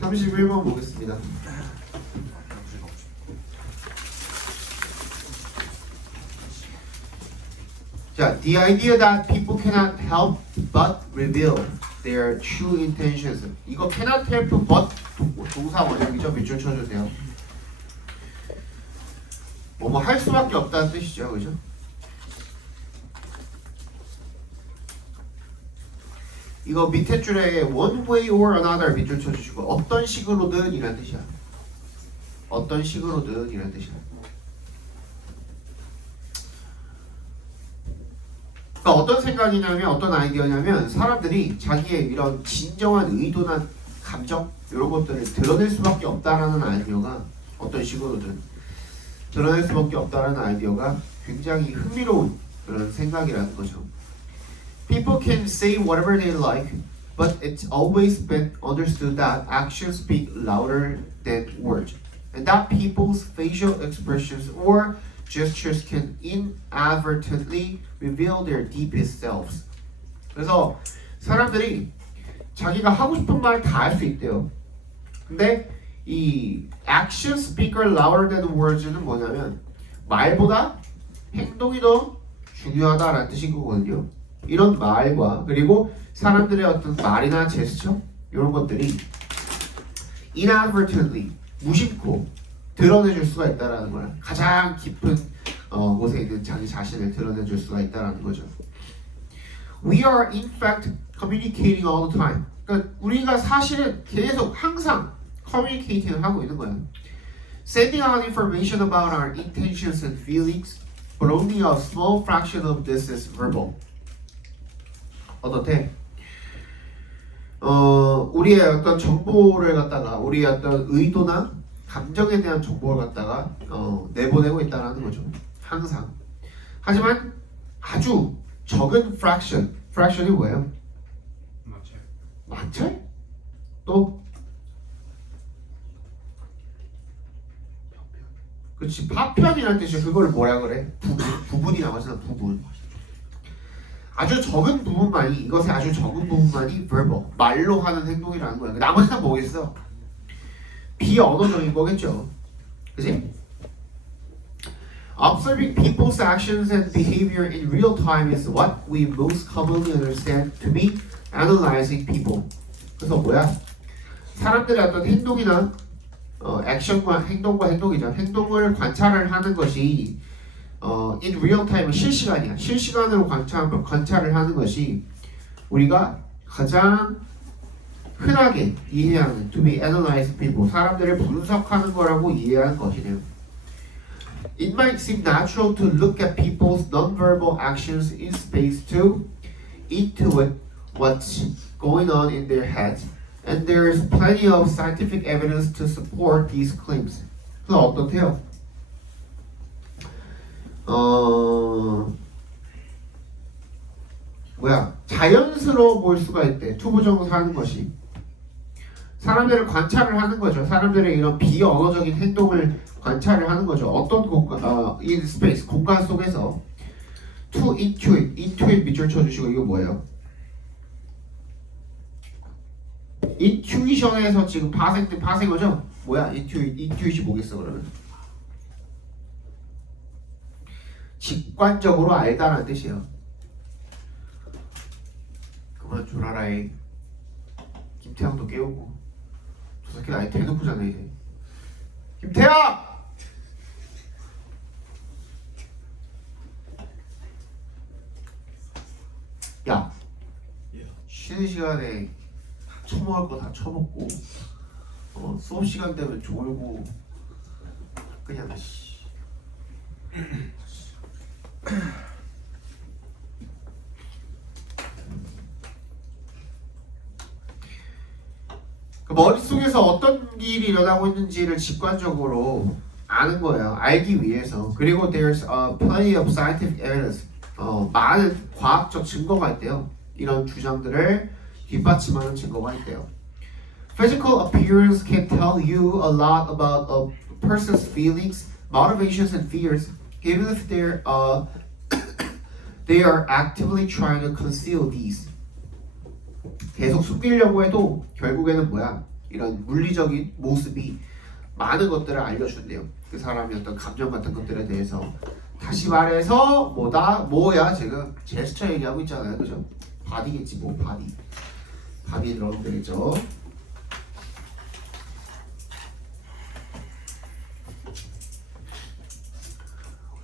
(31번) 보겠습니다. 자, the idea that people cannot help but reveal their true intentions. 이거 cannot help but 동사 원형이죠. 밑줄 쳐주세요. 뭐 할 수밖에 없다는 뜻이죠, 그죠? 이거 밑에 줄에 one way or another 밑줄 쳐주시고 어떤 식으로든 이란 뜻이야. 어떤 식으로든 이란 뜻이야. 그러니까 어떤 생각이냐면 어떤 아이디어냐면 사람들이 자기의 이런 진정한 의도나 감정 이런 것들을 드러낼 수밖에 없다라는 아이디어가 어떤 식으로든 드러낼 수밖에 없다라는 아이디어가 굉장히 흥미로운 그런 생각이라는 거죠. People can say whatever they like, but it's always been understood that actions speak louder than words, and that people's facial expressions or gestures can inadvertently reveal their deepest selves. 그래서 사람들이 자기가 하고 싶은 말 다 할 수 있대요. 근데 이 action speaker louder than words는 뭐냐면 말보다 행동이 더 중요하다라는 뜻인 거거든요. 이런 말과 그리고 사람들의 어떤 말이나 제스처 이런 것들이 inadvertently 무심코 드러내줄 수가 있다라는 거야. 가장 깊은 곳에 있는 자기 자신을 드러내줄 수가 있다라는 거죠. We are in fact communicating all the time. 그러니까 우리가 사실은 계속 항상 communicating을 하고 있는 거야. Sending out information about our intentions and feelings, but only a small fraction of this is verbal. 어떻대? 우리의 어떤 정보를 갖다가 우리의 어떤 의도나 감정에 대한 정보를 갖다가 내보내고 있다는 거죠. 항상. 하지만 아주 적은 fraction이 뭐예요? 마찰? 또 그렇지 파편이라는 뜻이죠. 그걸 뭐라 그래? 부분이 나오잖아. 부분. 아주 적은 부분만이 이것의 아주 적은 부분만이 verbal 말로 하는 행동이라는 거야. 나머지는 뭐겠어? 비언어적인 거겠죠. 그지? Observing people's actions and behavior in real time is what we most commonly understand to be analyzing people. 그래서 뭐야? 사람들의 어떤 행동이나 액션과 행동이죠. 행동을 관찰을 하는 것이 in real time 실시간이야. 실시간으로 관찰을 하는 것이 우리가 가장 흔하게 이해하는 to be analyzed people 사람들을 분석하는 거라고 이해하는 것이네요. It might seem natural to look at people's non-verbal actions in space to intuit what's going on in their heads, and there is plenty of scientific evidence to support these claims. 그래서 어떻대요? 자연스러워 보일 수가 있대. 투부정사 하는 것이. 사람들을 관찰을 하는 거죠. 사람들의 이런 비언어적인 행동을 관찰을 하는 거죠. 어떤 공간, in space, 공간 속에서 to intuit 밑줄 쳐주시고 이거 뭐예요? intuition에서 지금 파생어죠? 뭐야? intuit이 뭐겠어 그러면? 직관적으로 알다라는 뜻이에요. 그만 졸아라이. 김태형도 깨우고. 저 새끼 아예 대놓고 자네 이제. 김태형! 야, 쉬는 시간에 처먹을 거 다 처먹고 수업 시간 되면 졸고 그냥 그 머릿속에서 어떤 일이 일어나고 있는지를 직관적으로 아는 거예요. 알기 위해서. 그리고 there's plenty of scientific evidence. 많은 과학적 증거가 있대요. 이런 주장들을 뒷받침하는 증거가 있대요. Physical appearance can tell you a lot about a person's feelings, motivations, and fears, even if they're They are actively trying to conceal these. 계속 숨기려고 해도 결국에는 뭐야? 이런 물리적인 모습이 많은 것들을 알려준대요. 그 사람의 어떤 감정 같은 것들에 대해서. 다시 말해서 뭐야 지금 제스처 얘기하고 있잖아요, 그죠? 바디겠지 뭐 바디에 들어가면 되겠죠.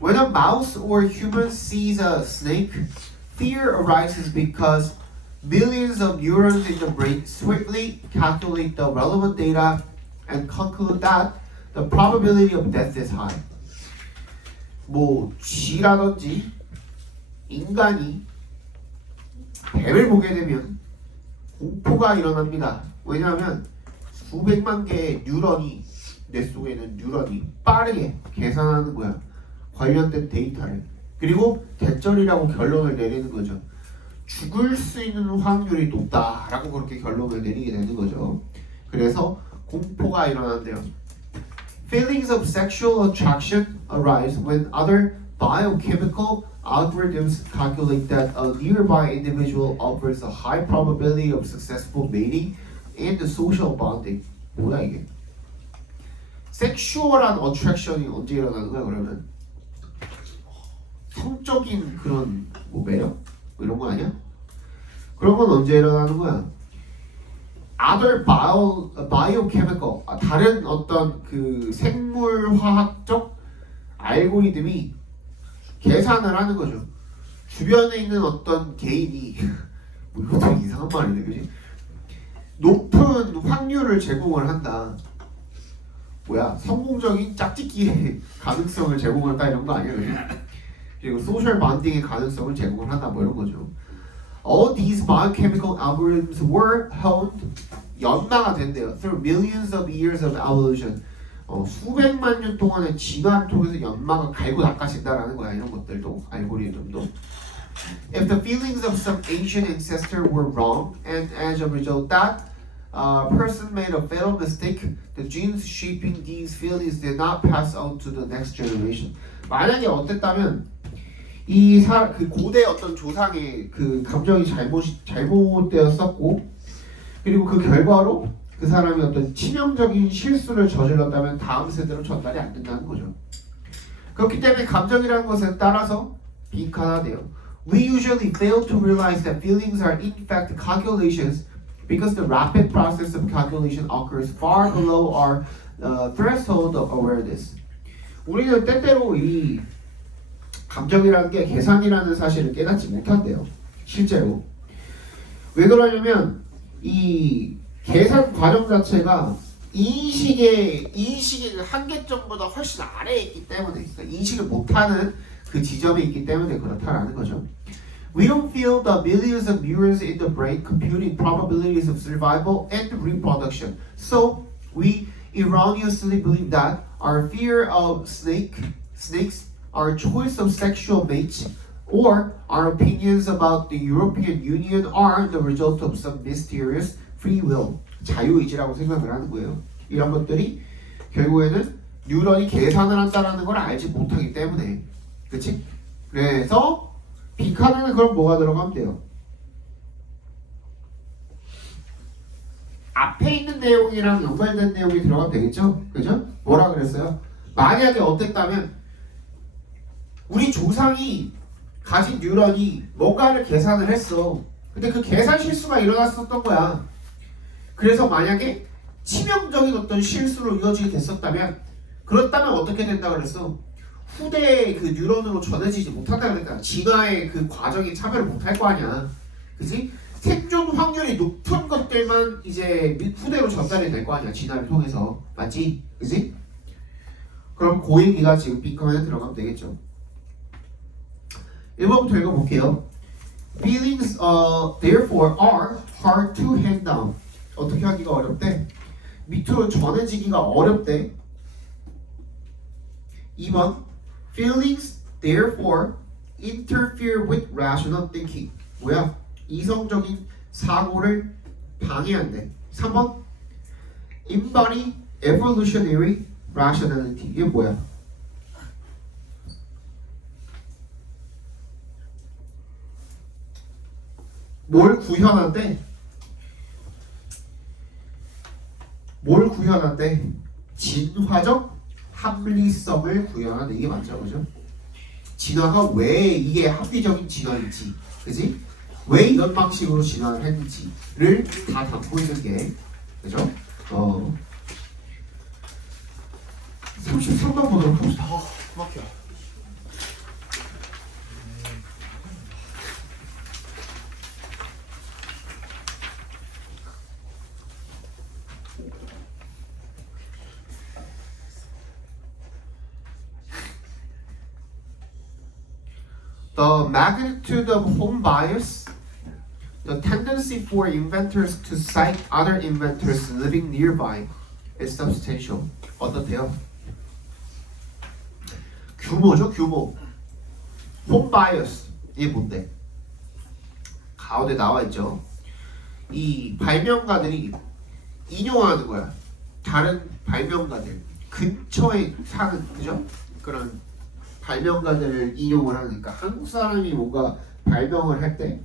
When a mouse or human sees a snake, fear arises because millions of neurons in the brain swiftly calculate the relevant data and conclude that the probability of death is high. 뭐 쥐라든지 인간이 뱀을 보게 되면 공포가 일어납니다. 왜냐하면 수백만 개의 뉴런이 뇌 속에 있는 뉴런이 빠르게 계산하는 거야. 관련된 데이터를. 그리고 대절이라고 결론을 내리는 거죠. 죽을 수 있는 확률이 높다라고 그렇게 결론을 내리게 되는 거죠. 그래서 공포가 일어난대요. Feelings of sexual attraction arise when other biochemical algorithms calculate that a nearby individual offers a high probability of successful mating and social bonding. 뭐야 이게? 섹슈얼한 어트랙션이 언제 일어나는 거야 그러면? 성적인 그런 뭐 매력? 뭐 이런 거 아니야? 그런 건 언제 일어나는 거야? Other biochemical, 다른 어떤 그 생물화학적 알고리즘이 계산을 하는 거죠. 주변에 있는 어떤 개인이 뭐 이것도 이상한 말이네, 그지? 높은 확률을 제공을 한다. 뭐야? 성공적인 짝짓기의 가능성을 제공한다 이런 거 아니야, 그지? 그리고 소셜 반딩의 가능성을 제공을 한다 뭐 이런 거죠. All these biochemical algorithms were honed, 연마가 된대요. Through millions of years of evolution. 수백만 년 동안의 진화를 통해서 연마가 갈고 닦아진다라는 거야. 이런 것들도 알고리즘도. If the feelings of some ancient ancestor were wrong, and as a result that person made a fatal mistake, the genes shaping these feelings did not pass on to the next generation. 만약에 어땠다면 그 고대 어떤 조상의 그 감정이 잘못되었었고, 그리고 그 결과로 그 사람이 어떤 치명적인 실수를 저질렀다면 다음 세대로 전달이 안 된다는 거죠. 그렇기 때문에 감정이라는 것에 따라서 빈칸화돼요. We usually fail to realize that feelings are in fact calculations because the rapid process of calculation occurs far below our threshold of awareness. 우리는 때때로 이 감정이라는 게 계산이라는 사실을 깨닫지 못한대요. 실제로. 왜 그러냐면 이 계산 과정 자체가 인식의 한계점보다 훨씬 아래에 있기 때문에, 그러니까 인식을 못하는 그 지점에 있기 때문에 그렇다라는 거죠. We don't feel the millions of neurons in the brain computing probabilities of survival and reproduction. So we erroneously believe that our fear of snakes, our choice of sexual mates, or our opinions about the European Union are the result of some mysterious free will, 자유의지라고 생각을 하는 거예요. 이런 것들이 결국에는 뉴런이 계산을 한다는 걸 알지 못하기 때문에, 그치? 그래서 빈칸에는 그럼 뭐가 들어가면 돼요? 앞에 있는 내용이랑 연관된 내용이 들어가면 되겠죠? 그죠? 뭐라 그랬어요? 만약에 어땠다면 우리 조상이 가진 뉴런이 뭔가를 계산을 했어. 근데 그 계산 실수가 일어났었던 거야. 그래서 만약에 치명적인 어떤 실수로 이어지게 됐었다면, 그렇다면 어떻게 된다 그랬어? 후대의 그 뉴런으로 전해지지 못한다 그랬다. 진화의 그 과정에 참여를 못할 거 아니야. 그지? 생존 확률이 높은 것들만 이제 후대로 전달이 될 거 아니야. 진화를 통해서. 맞지? 그지? 그럼 그 얘기가 지금 빈칸에 들어가면 되겠죠. 1번부터 읽어볼게요. Feelings therefore are hard to hand down. 어떻게 하기가 어렵대? 밑으로 전해지기가 어렵대. 2번 Feelings therefore interfere with rational thinking. 뭐야? 이성적인 사고를 방해한대. 3번 Embody evolutionary rationality. 이게 뭐야? 뭘 구현한대? 뭘 구현한대? 진화적 합리성을 구현하는 이게 맞죠, 그죠? 진화가 왜 이게 합리적인 진화인지, 그지? 왜 이런 방식으로 진화를 했는지를 다 담고 있는 게, 그죠? 33번 보도록 합시다. 막혀. The magnitude of home bias, the tendency for inventors to cite other inventors living nearby is substantial. 어떻대요? 규모죠, 규모. home bias 이게 뭔데? 가운데 나와 있죠. 이 발명가들이 인용하는 거야. 다른 발명가들 근처에 사는, 그죠? 그런 발명가들을 인용을 하니까 한국 사람이 뭔가 발명을 할 때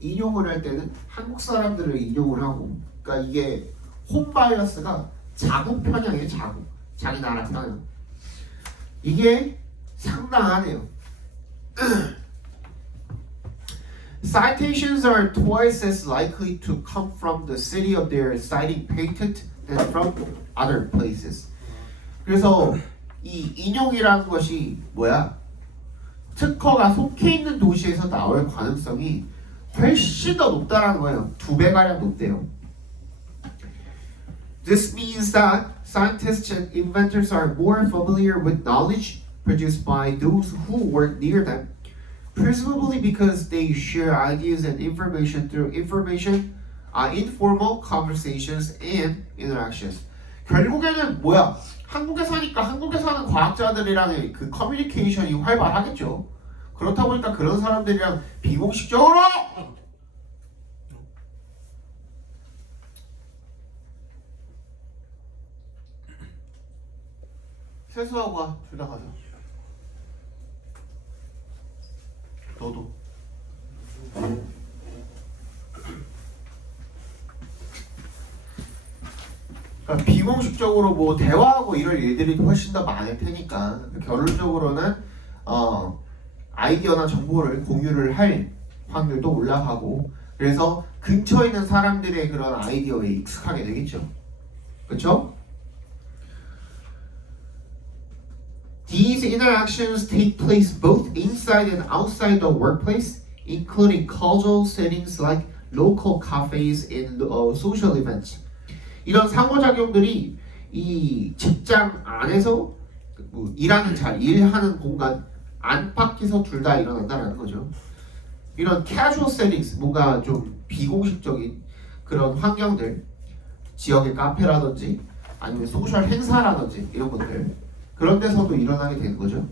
인용을 할 때는 한국 사람들을 인용을 하고, 그러니까 이게 홈바이어스가 자국 편향이에요. 자기 나라 편향. 이게 상당하네요. Citations are twice as likely to come from the city of their citing patent than from other places. 그래서 이 인용이라는 것이 뭐야? 특허가 속해 있는 도시에서 나올 가능성이 훨씬 더 높다라는 거예요. 2배가량 높대요. This means that scientists and inventors are more familiar with knowledge produced by those who work near them, presumably because they share ideas and information through informal conversations and interactions. 결국에는 뭐야? 한국에 사니까 한국에 사는 과학자들이랑의 그 커뮤니케이션이 활발하겠죠. 그렇다 보니까 그런 사람들이랑 비공식적으로 세수하고 와. 둘 다 가자. 너도. 그러니까 비공식적으로 뭐 대화하고 이럴 일들이 훨씬 더 많을 테니까 결론적으로는 아이디어나 정보를 공유를 할 확률도 올라가고, 그래서 근처에 있는 사람들의 그런 아이디어에 익숙하게 되겠죠. 그렇죠? These interactions take place both inside and outside the workplace, including casual settings like local cafes and social events. 이런 상호작용들이 이 직장 안에서 일하는 일하는 공간 안팎에서 둘 다 일어난다는 거죠. 이런 casual settings, 뭔가 좀 비공식적인 그런 환경들, 지역의 카페라든지 아니면 소셜 행사라든지 이런 것들, 그런 데서도 일어나게 되는 거죠.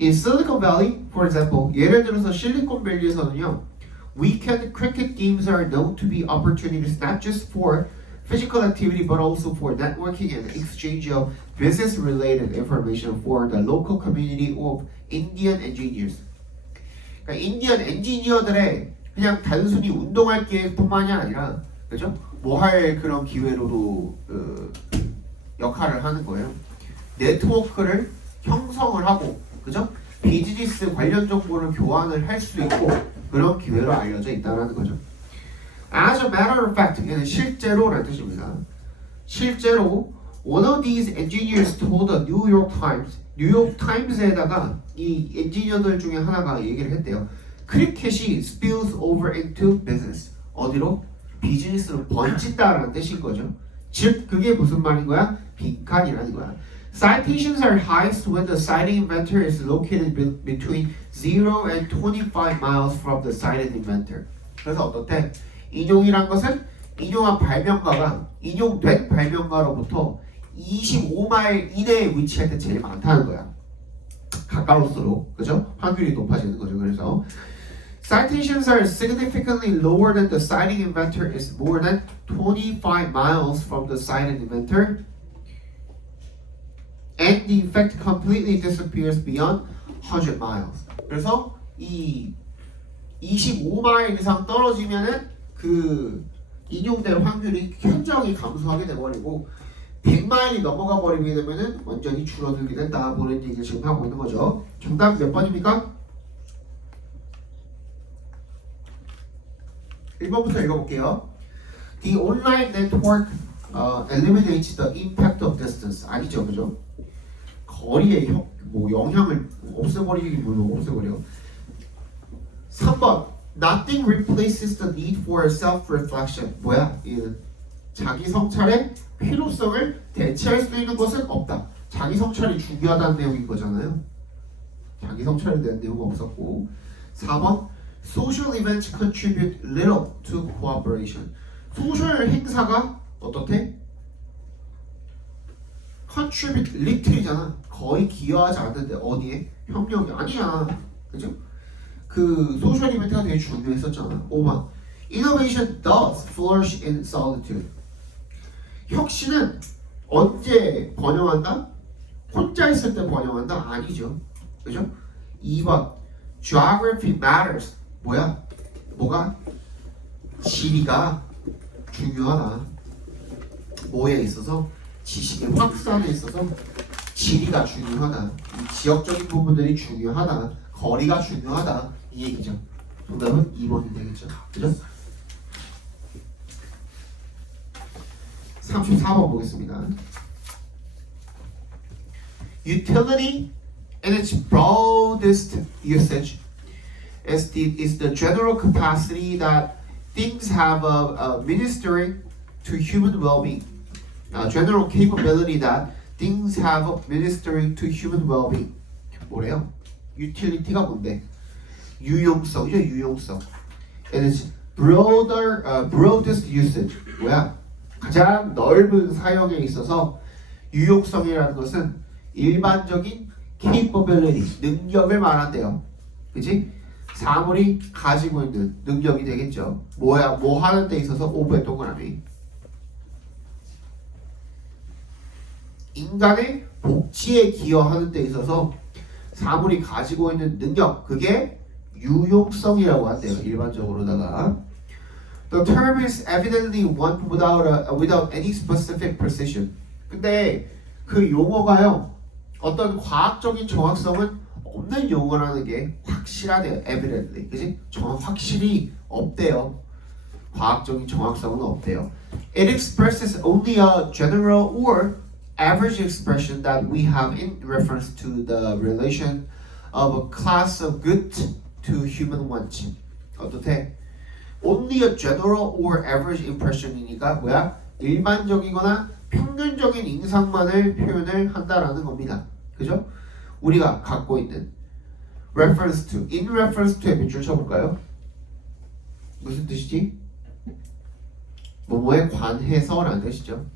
In Silicon Valley, for example, 예를 들어서 실리콘밸리에서는요, weekend cricket games are known to be opportunities not just for physical activity but also for networking and exchange of business-related information for the local community of Indian engineers. 그러니까 인디언 엔지니어들의 그냥 단순히 운동할 기회뿐만이 아니라, 그죠? 뭐 할 그런 기회로도 역할을 하는 거예요. 네트워크를 형성을 하고, 그죠? 비즈니스 관련 정보를 교환을 할 수 있고 그런 기회로 알려져 있다는 거죠. As a matter of fact, 이는 실제로라는 뜻입니다. 실제로 one of these engineers told the New York Times, 뉴욕 타임스에다가 이 엔지니어들 중에 하나가 얘기를 했대요. 크리켓이 spills over into business. 어디로? 비즈니스로 번진다라는 뜻인 거죠. 즉 그게 무슨 말인 거야? 빈칸이라는 거야. Citations are highest when the citing inventor is located between 0 and 25 miles from the cited inventor. 그래서 어떻대? 인용이란 것은 인용한 발명가가 인용된 발명가로부터 25마일 이내에 위치할 때 제일 많다는 거야. 가까울수록, 그죠? 확률이 높아지는 거죠. 그래서 citations are significantly lower than the citing inventor is more than 25 miles from the cited inventor, and the effect completely disappears beyond 100 miles. 그래서 이 25마일 이상 떨어지면은 그 인용될 확률이 현저하게 감소하게 돼버리고 100마일이 넘어가 버리게 되면은 완전히 줄어들게 된다. 그런 얘기를 지금 하고 있는 거죠. 정답 몇 번입니까? 1번부터 읽어볼게요. The online network eliminates the impact of distance. 아니죠, 그죠? 거리의 영향을 없애버리기 물론 없애버려. 3번 Nothing replaces the need for self-reflection. 뭐야? 자기 성찰의 필요성을 대체할 수 있는 것은 없다. 자기 성찰이 중요하다는 내용인 거잖아요. 자기 성찰에 대한 내용은 없었고. 4번 Social events contribute little to cooperation. 소셜 행사가 어떻대? contribute little이잖아. 거의 기여하지 않는데 어디에? 협력이 아니야. 그죠? 그 소셜 이벤트가 되게 중요했었잖아. 5번 Innovation does flourish in solitude. 혁신은 언제 번영한다? 혼자 있을 때 번영한다? 아니죠. 그죠? 2번 Geography matters. 뭐야? 뭐가? 지리가 중요하다. 뭐에 있어서? 지식의 확산에 있어서 지리가 중요하다. 이 지역적인 부분들이 중요하다. 거리가 중요하다. 이 얘기죠. 정답은 2번이 되겠죠. 그죠? 34번 보겠습니다. Utility in its broadest usage is the general capacity that things have of ministering to human well-being. General capability that things have of ministering to human well-being. 뭐래요? utility가 뭔데? 유용성이죠, 유용성. It is broadest usage. 뭐야? 가장 넓은 사용에 있어서 유용성이라는 것은 일반적인 capability, 능력을 말한대요. 그치? 사물이 가지고 있는 능력이 되겠죠. 뭐야? 뭐 하는 데 있어서 오브의 동그라미. 인간의 복지에 기여하는 데 있어서 사물이 가지고 있는 능력, 그게 유용성이라고 한대요. 일반적으로다가. The term is evidently one without any specific precision. 근데 그 용어가요, 어떤 과학적인 정확성은 없는 용어라는 게 확실하대요. evidently, 그지? 확실히 없대요. 과학적인 정확성은 없대요. It expresses only a general or average expression that we have in reference to the relation of a class of good to human want. 어떻게? Only a general or average impression이니까 뭐야? 일반적이거나 평균적인 인상만을 표현을 한다라는 겁니다. 그죠? 우리가 갖고 있는 reference to, in reference to에 밑줄 쳐볼까요? 무슨 뜻이지? 뭐뭐에 관해서라는 뜻이죠.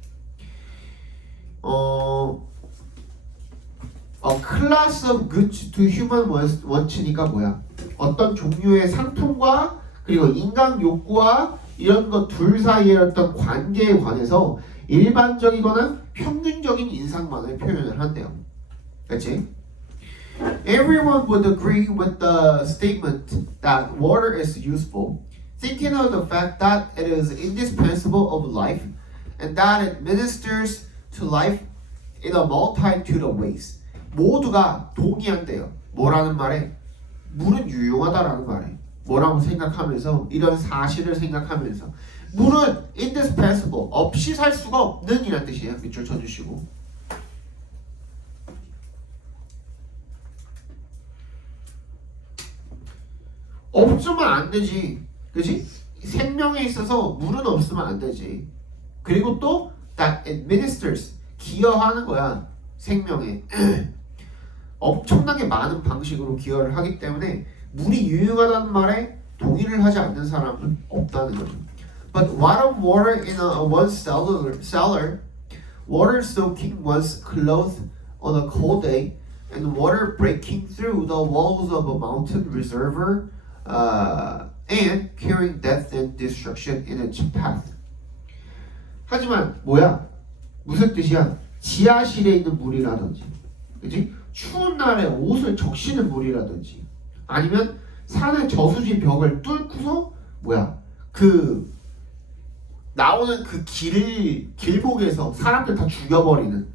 A class of goods to human want니까 뭐야? 어떤 종류의 상품과 그리고 인간 욕구와 이런 것 둘 사이의 어떤 관계에 관해서 일반적이거나 평균적인 인상만을 표현을 한대요. 그렇지? Everyone would agree with the statement that water is useful, thinking of the fact that it is indispensable of life and that it ministers to life in a multitude of ways. 모두가 동의한대요. 뭐라는 말에? 물은 유용하다라는 말에. 뭐라고 생각하면서, 이런 사실을 생각하면서, 물은 indispensable, 없이 살 수가 없는 이란 뜻이에요. 밑줄 쳐주시고. 없으면 안 되지. 그지? 생명에 있어서 물은 없으면 안 되지. 그리고 또 that it ministers, 기여하는 거야. 생명에. 엄청나게 많은 방식으로 기여를 하기 때문에 물이 유용하다는 말에 동의를 하지 않는 사람은 없다는 거죠. But what of water in one's cellar, water soaking one's clothes on a cold day, and water breaking through the walls of a mountain reservoir, and carrying death and destruction in its path. 하지만 뭐야? 무슨 뜻이야? 지하실에 있는 물이라든지, 그치? 추운 날에 옷을 적시는 물이라든지, 아니면 산의 저수지 벽을 뚫고서 뭐야 그 나오는 그 길목에서 사람들 다 죽여버리는,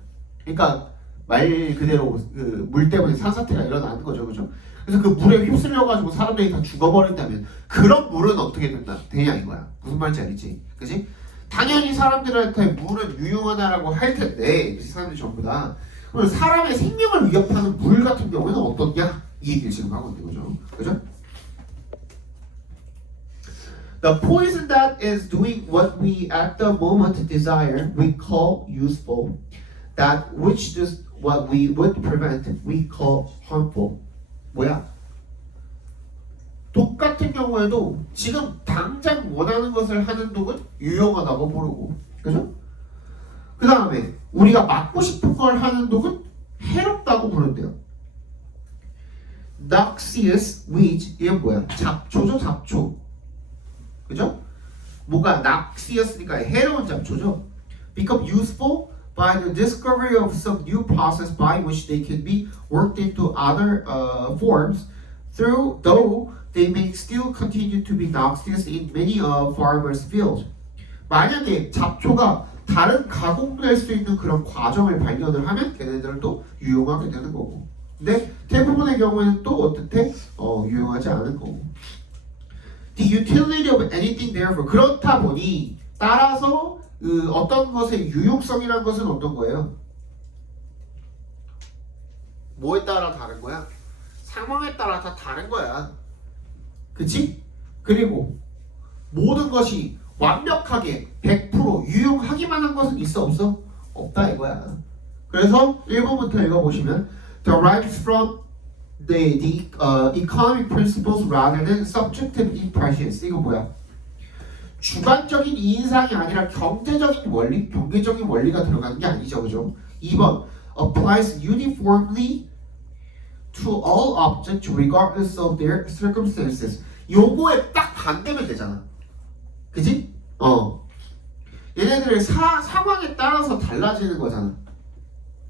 그러니까 말 그대로 그 물 때문에 산사태가 일어나는 거죠, 그죠? 그래서 그 물에 휩쓸려가지고 사람들이 다 죽어버린다면 그런 물은 어떻게 되냐 이거야. 무슨 말인지 알겠지? 그지? 당연히 사람들한테 물은 유용하다라고 할 텐데, 그 사람들이 전부 다. 그럼 사람의 생명을 위협하는 물 같은 경우에는 어떻냐? 이 얘기를 지금 하고 있는 거죠. 그죠? The poison that is doing what we at the moment desire, we call useful. That which does what we would prevent, we call harmful. 뭐야? 독 같은 경우에도 지금 당장 원하는 것을 하는 독은 유용하다고 부르고, 그죠? 그 다음에 우리가 막고 싶은 걸 하는 독은 해롭다고 부른대요. Noxious weeds, 이게 뭐야? 잡초죠, 잡초. 그죠? 뭐가 noxious니까 해로운 잡초죠. Become useful by the discovery of some new process by which they can be worked into other forms, though they may still continue to be noxious in many farmers' fields. 만약에 잡초가 다른 가공될 수 있는 그런 과정을 발견을 하면 걔네들도 유용하게 되는 거고, 근데 대부분의 경우에는 또 어떻게 유용하지 않은 거고. The utility of anything therefore, 그렇다 보니 따라서 어떤 것의 유용성이라는 것은 어떤 거예요? 뭐에 따라 다른 거야? 상황에 따라 다 다른 거야. 그치? 그리고 모든 것이 완벽하게 100% 유용하기만 한 것은 있어 없어? 없다 이거야. 그래서 1번부터 읽어보시면 derives from the economic principles rather than subjective impressions. 이거 뭐야? 주관적인 인상이 아니라 경제적인 원리, 경제적인 원리가 들어가는 게 아니죠, 그죠? 2번 applies uniformly to all objects regardless of their circumstances. 요거에 딱 반대면 되잖아, 그지? 얘네들의 상황에 따라서 달라지는 거잖아,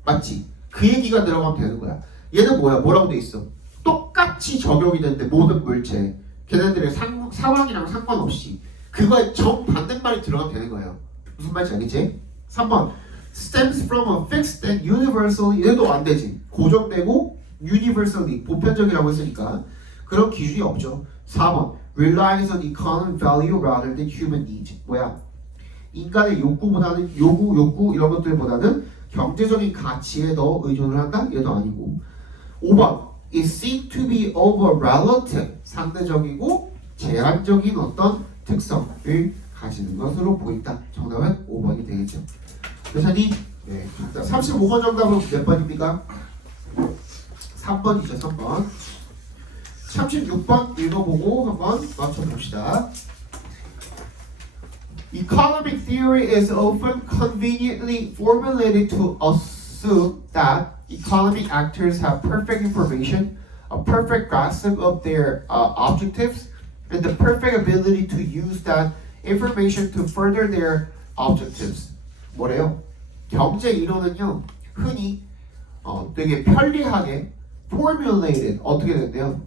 맞지? 그 얘기가 들어가면 되는 거야. 얘는 뭐야? 뭐라고 돼 있어? 똑같이 적용이 되는데 모든 물체, 걔네들의 상황이랑 상관없이 그거에 정반대말이 들어가면 되는 거예요. 무슨 말인지 알겠지? 3번 stems from a fixed and universally, 얘도 안 되지. 고정되고 universally, 보편적이라고 했으니까 그런 기준이 없죠. 4번 relies on economic value rather than human needs. 뭐야? 인간의 욕구보다는 욕구 이런 것들보다는 경제적인 가치에 더 의존을 한다? 얘도 아니고. 5번 is seen to be of a relative, 상대적이고 제한적인 어떤 특성을 가지는 것으로 보인다. 정답은 5번이 되겠죠. 그렇니? 네. 35번 정답은 몇 번입니까? 3번이죠. 3번. 36번 읽어보고 한번 맞춰봅시다. Economic theory is often conveniently formulated to assume that economic actors have perfect information, a perfect grasp of their objectives, and the perfect ability to use that information to further their objectives. 뭐래요? 경제 이론은요, 흔히 되게 편리하게 formulated, 어떻게 된대요?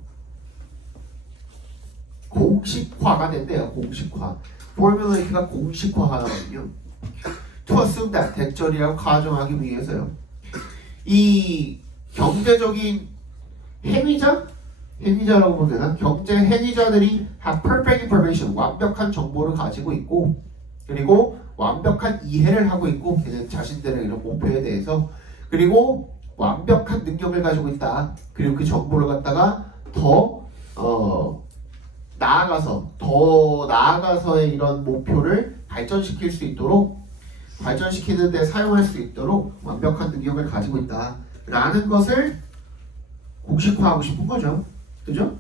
공식화가 된대요. 공식화. formulated가 공식화하거든요. To assume that, 대절이라고 가정하기 위해서요. 이 경제적인 행위자라고 보면 되나? 경제 행위자들이 have perfect information, 완벽한 정보를 가지고 있고, 그리고 완벽한 이해를 하고 있고, 걔는 자신들의 이런 목표에 대해서, 그리고 완벽한 능력을 가지고 있다. 그리고 그 정보를 갖다가 더 나아가서의 이런 목표를 발전시킬 수 있도록, 발전시키는 데 사용할 수 있도록 완벽한 능력을 가지고 있다 라는 것을 공식화하고 싶은 거죠. 그죠?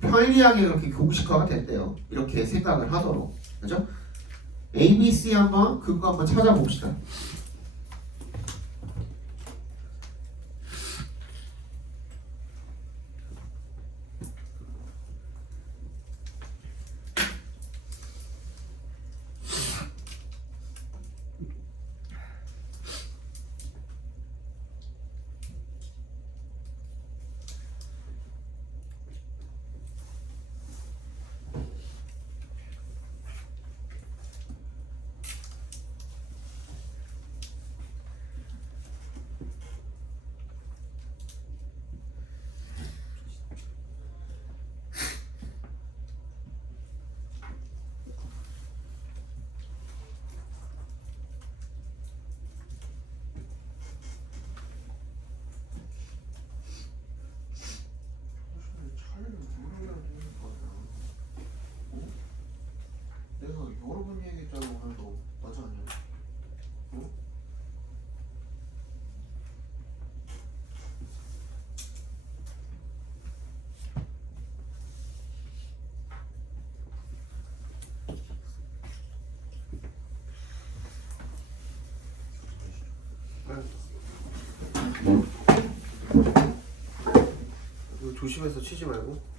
편리하게 그렇게 공식화가 됐대요. 이렇게 생각을 하도록. 그죠? ABC 한번 그거 한번 찾아봅시다. 조심해서 치지 말고.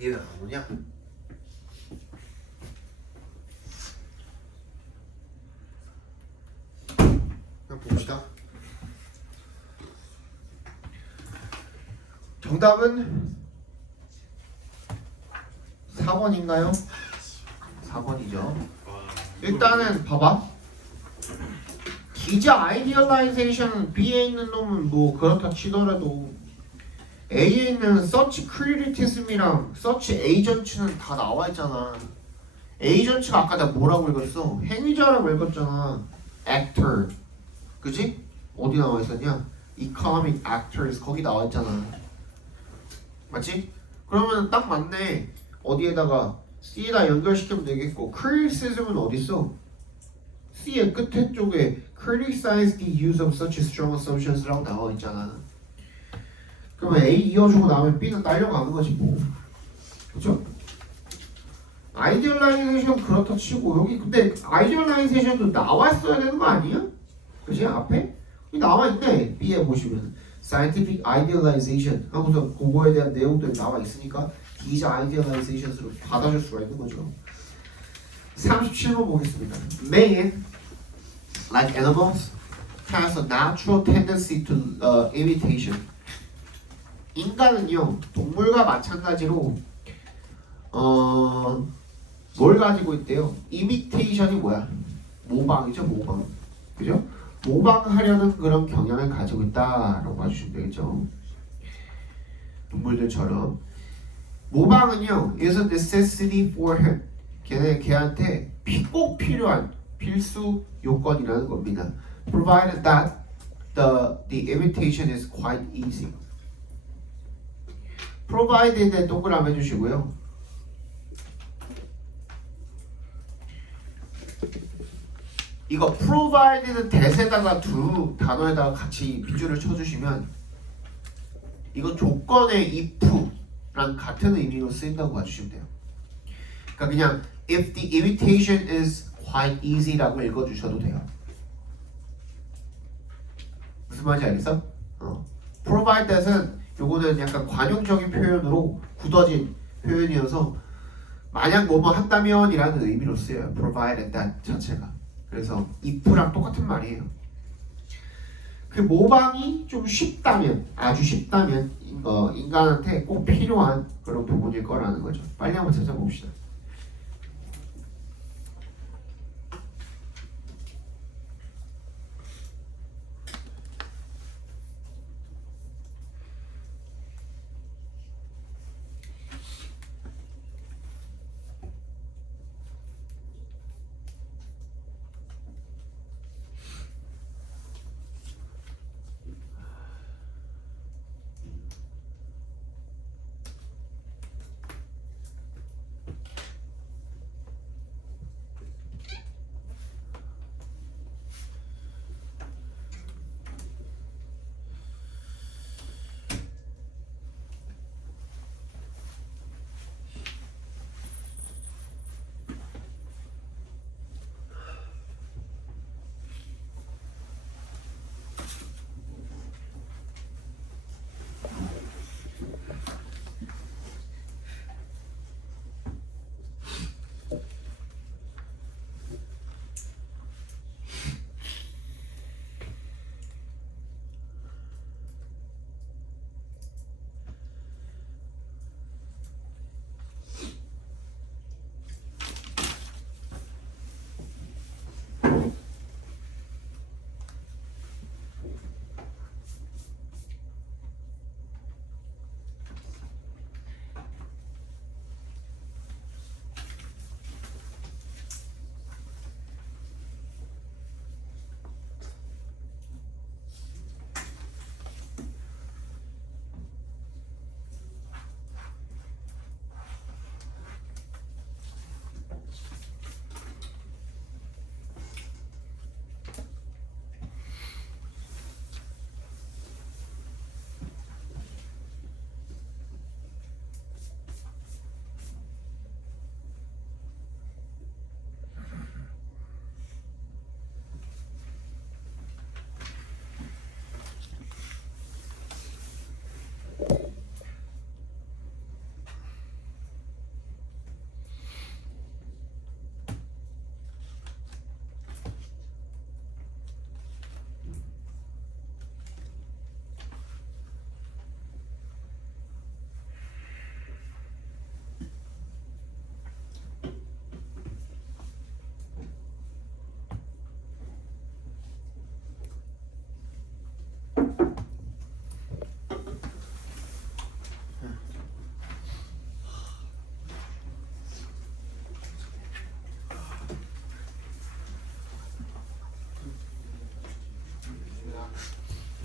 이해가 안 오냐? 그냥 봅시다. 정답은 4번인가요? 4번이죠. 일단은 봐봐. 기자 아이디얼라이제이션 B에 있는 놈은 뭐 그렇다 치더라도 A에 있는 search criticism이랑 search agent는 다 나와 있잖아. agent가 아까 내가 뭐라고 읽었어? 행위자라고 읽었잖아. actor. 그지? 어디 나와 있었냐? economic actors 거기 나와 있잖아. 맞지? 그러면 딱 맞네. 어디에다가 C에다 연결시키면 되겠고 criticism은 어디 있어? C의 끝에 쪽에 criticize the use of such strong assumptions라고 나와 있잖아. 그러면 A 이어주고 나면 B는 딸려가는 거지 뭐. 그쵸? 아이디얼라이제이션 그렇다 치고 여기 근데 아이디얼라이제이션도 나와 있어야 되는 거 아니야? 그치? 앞에? 여기 나와 있네. B에 보시면 scientific idealization 하고서 그거에 대한 내용들이 나와 있으니까 기자 아이디얼라이제이션으로 받아줄 수가 있는 거죠. 37번 보겠습니다. Man, like animals, has a natural tendency to imitation. 인간은요 동물과 마찬가지로 뭘 가지고 있대요? imitation이 뭐야? 모방이죠, 모방. 그죠? 모방하려는 그런 경향을 가지고 있다라고 봐주시면 되겠죠. 동물들처럼 모방은요 is a necessity for him. 걔한테 꼭 필요한 필수 요건이라는 겁니다. Provided that the imitation is quite easy. provided에 동그라미 해주시고요. 이거 provided 대세다가 두 단어에다가 같이 빗줄을 쳐주시면 이거 조건의 if랑 같은 의미로 쓰인다고 봐주시면 돼요. 그러니까 그냥 if the imitation is quite easy라고 읽어주셔도 돼요. 무슨 말인지 알겠어? provided은 요거는 약간 관용적인 표현으로 굳어진 표현이어서 만약 뭐뭐 한다면 이라는 의미로 쓰여요. provided that 자체가. 그래서 if랑 똑같은 말이에요. 그 모방이 좀 쉽다면, 아주 쉽다면 인간한테 꼭 필요한 그런 부분일 거라는 거죠. 빨리 한번 찾아봅시다.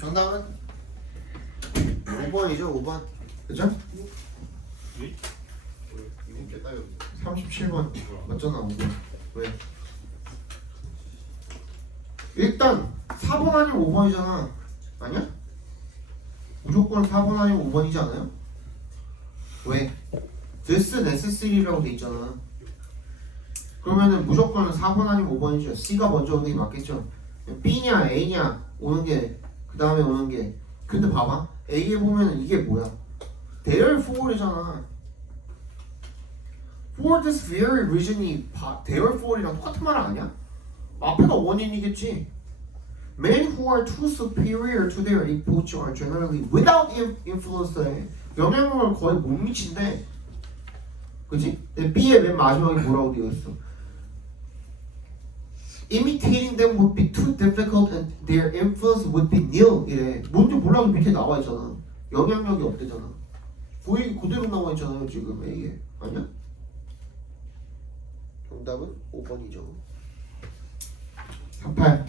정답은 5번이죠. 5번. 그죠? 37번 맞잖아. 5번. 왜? 일단 4번 아니면 5번이잖아. 아니야? 무조건 4번 아니면 5번이지 않아요? 왜? this necessary라고 돼 있잖아. 그러면은 무조건 4번 아니면 5번이죠. C가 먼저 오는 게 맞겠죠. B냐 A냐 오는 게 그 다음에 오는 게. 근데 봐봐, A에 보면은 이게 뭐야? there for이잖아. for this very reason이 there for이랑 똑같은 말 아니야? 앞에가 원인이겠지. Men who are too superior to their approach are generally without influence. 영향력을 거의 못 미친대. 그치? B의 맨 마지막에 뭐라고 되어 있어? Imitating them would be too difficult and their influence would be nil. 이래. 뭔지 몰라도 밑에 나와 있잖아. 영향력이 없대잖아. 거의 그대로 나와 있잖아요 지금 A에. 아니야? 정답은 5번이죠. 38.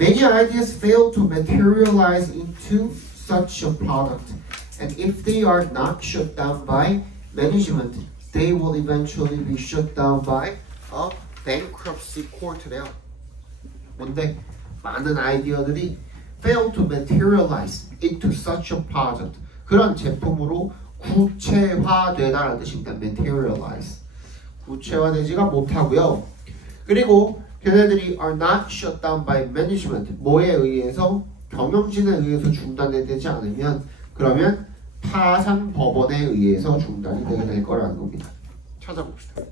Many ideas fail to materialize into such a product, and if they are not shut down by management, they will eventually be shut down by a bankruptcy court래요. 뭔데? 많은 아이디어들이 fail to materialize into such a product. 그런 제품으로 구체화되다라는 뜻입니다. materialize. 구체화되지가 못하고요. 그리고 걔네들이 are not shut down by management. 뭐에 의해서? 경영진에 의해서 중단이 되지 않으면 그러면 파산 법원에 의해서 중단이 되게 될 거라는 겁니다. 찾아봅시다.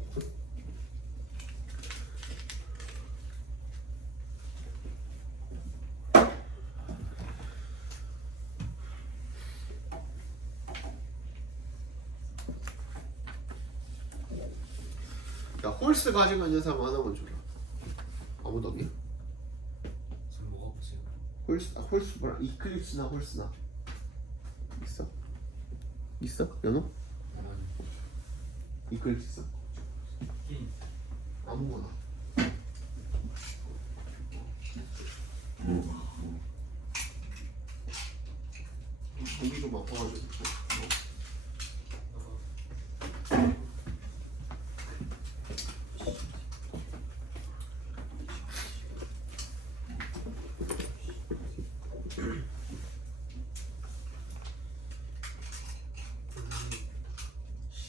야 홀스 가지고 있는 사람 하나만 줘라. 아무도 없니? 지금 뭐가 없어요? 홀스 뭐라? 이클립스나 홀스나 있어? 있어? 연호? 아니. 이클립스 있어? 아무거나. 고기 좀 아파가지고.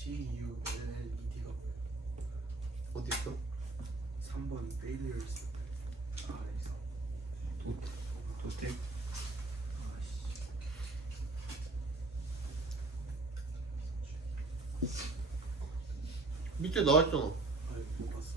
CULLED가 뭐예요? 어디 있어? 3번 failures 아래서 도티. 밑에 나와있잖아. 아니 못 봤어.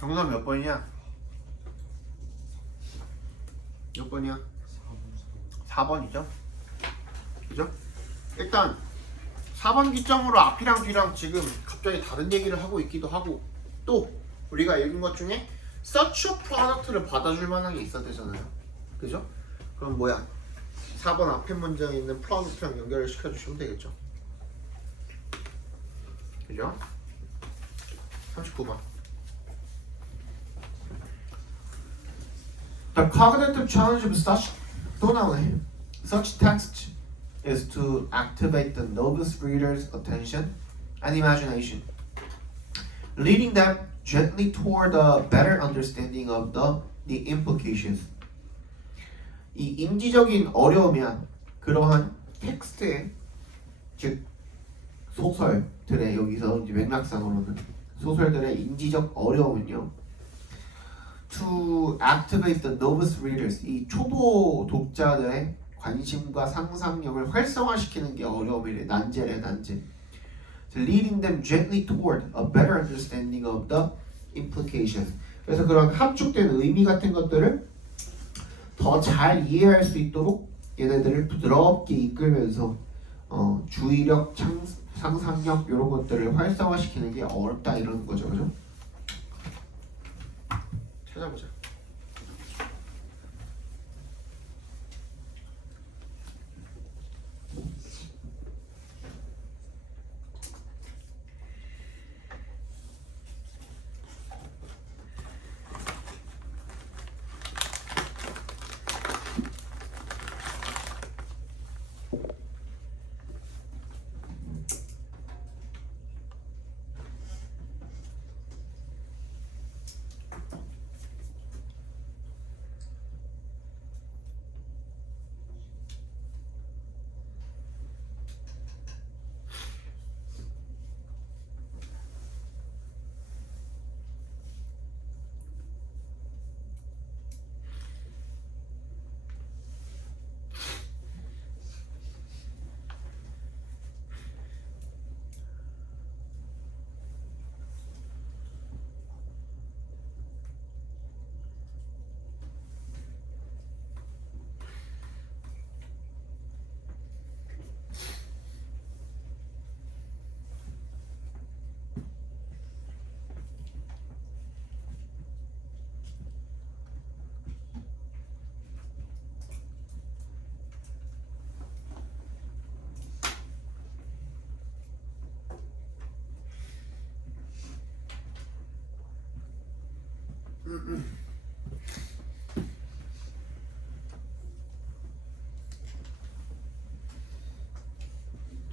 경사 몇 번이냐? 몇 번이야? 4번이죠? 그죠? 일단 4번 기점으로 앞이랑 뒤랑 지금 갑자기 다른 얘기를 하고 있기도 하고 또 우리가 읽은 것 중에 such a product를 받아줄 만한 게 있어야 되잖아요. 그죠? 그럼 뭐야? 4번 앞에 문장에 있는 product랑 연결을 시켜주시면 되겠죠? 그죠? 39번 The cognitive challenge of such 또 나오네. Such text is to activate the novice reader's attention and imagination, leading them gently toward a better understanding of the implications. 이 인지적인 어려움이란 그러한 텍스트의 즉 소설들의 여기서 이제 맥락상으로는 소설들의 인지적 어려움은요. To activate the novice readers, 이 초보 독자들의 관심과 상상력을 활성화시키는 게 어려움이래. 난제래, 난제. Leading them gently toward a better understanding of the implications. 그래서 그런 함축된 의미 같은 것들을 더 잘 이해할 수 있도록 얘네들을 부드럽게 이끌면서 주의력, 상상력 이런 것들을 활성화시키는 게 어렵다 이러는 거죠, 그죠? 찾아보자.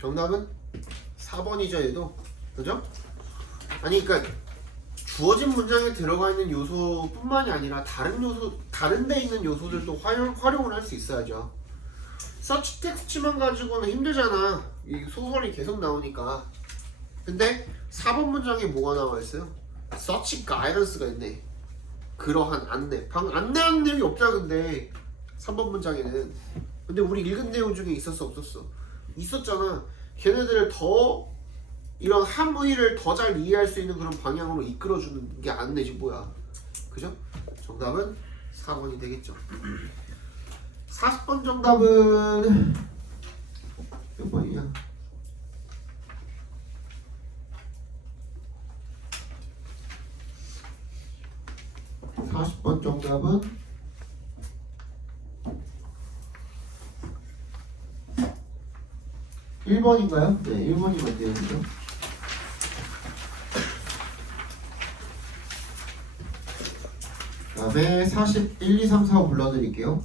정답은 4번이죠. 얘도. 그죠? 아니 그러니까 주어진 문장에 들어가 있는 요소뿐만이 아니라 다른 요소, 다른 데 있는 요소들도 활용을 할 수 있어야죠. 서치 텍스트만 가지고는 힘들잖아. 이 소설이 계속 나오니까. 근데 4번 문장에 뭐가 나와 있어요? 서치 가이던스가 있네. 그러한 안내. 안내하는 내용이 없잖아. 근데 3번 문장에는. 근데 우리 읽은 내용 중에 있었어 없었어? 있었잖아. 걔네들을 더 이런 함의를 더 잘 이해할 수 있는 그런 방향으로 이끌어주는 게 안내지 뭐야. 그죠? 정답은 4번이 되겠죠. 40번 정답은 몇 번이냐? (40번) 정답은 1번인가요? 네, 1번이 맞네요. 그죠? 그 다음에 41, 2, 3, 4 불러드릴게요.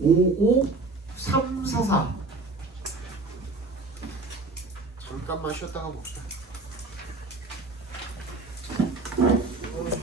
5, 5, 3, 4, 4. 잠깐만 쉬었다가 봅시다.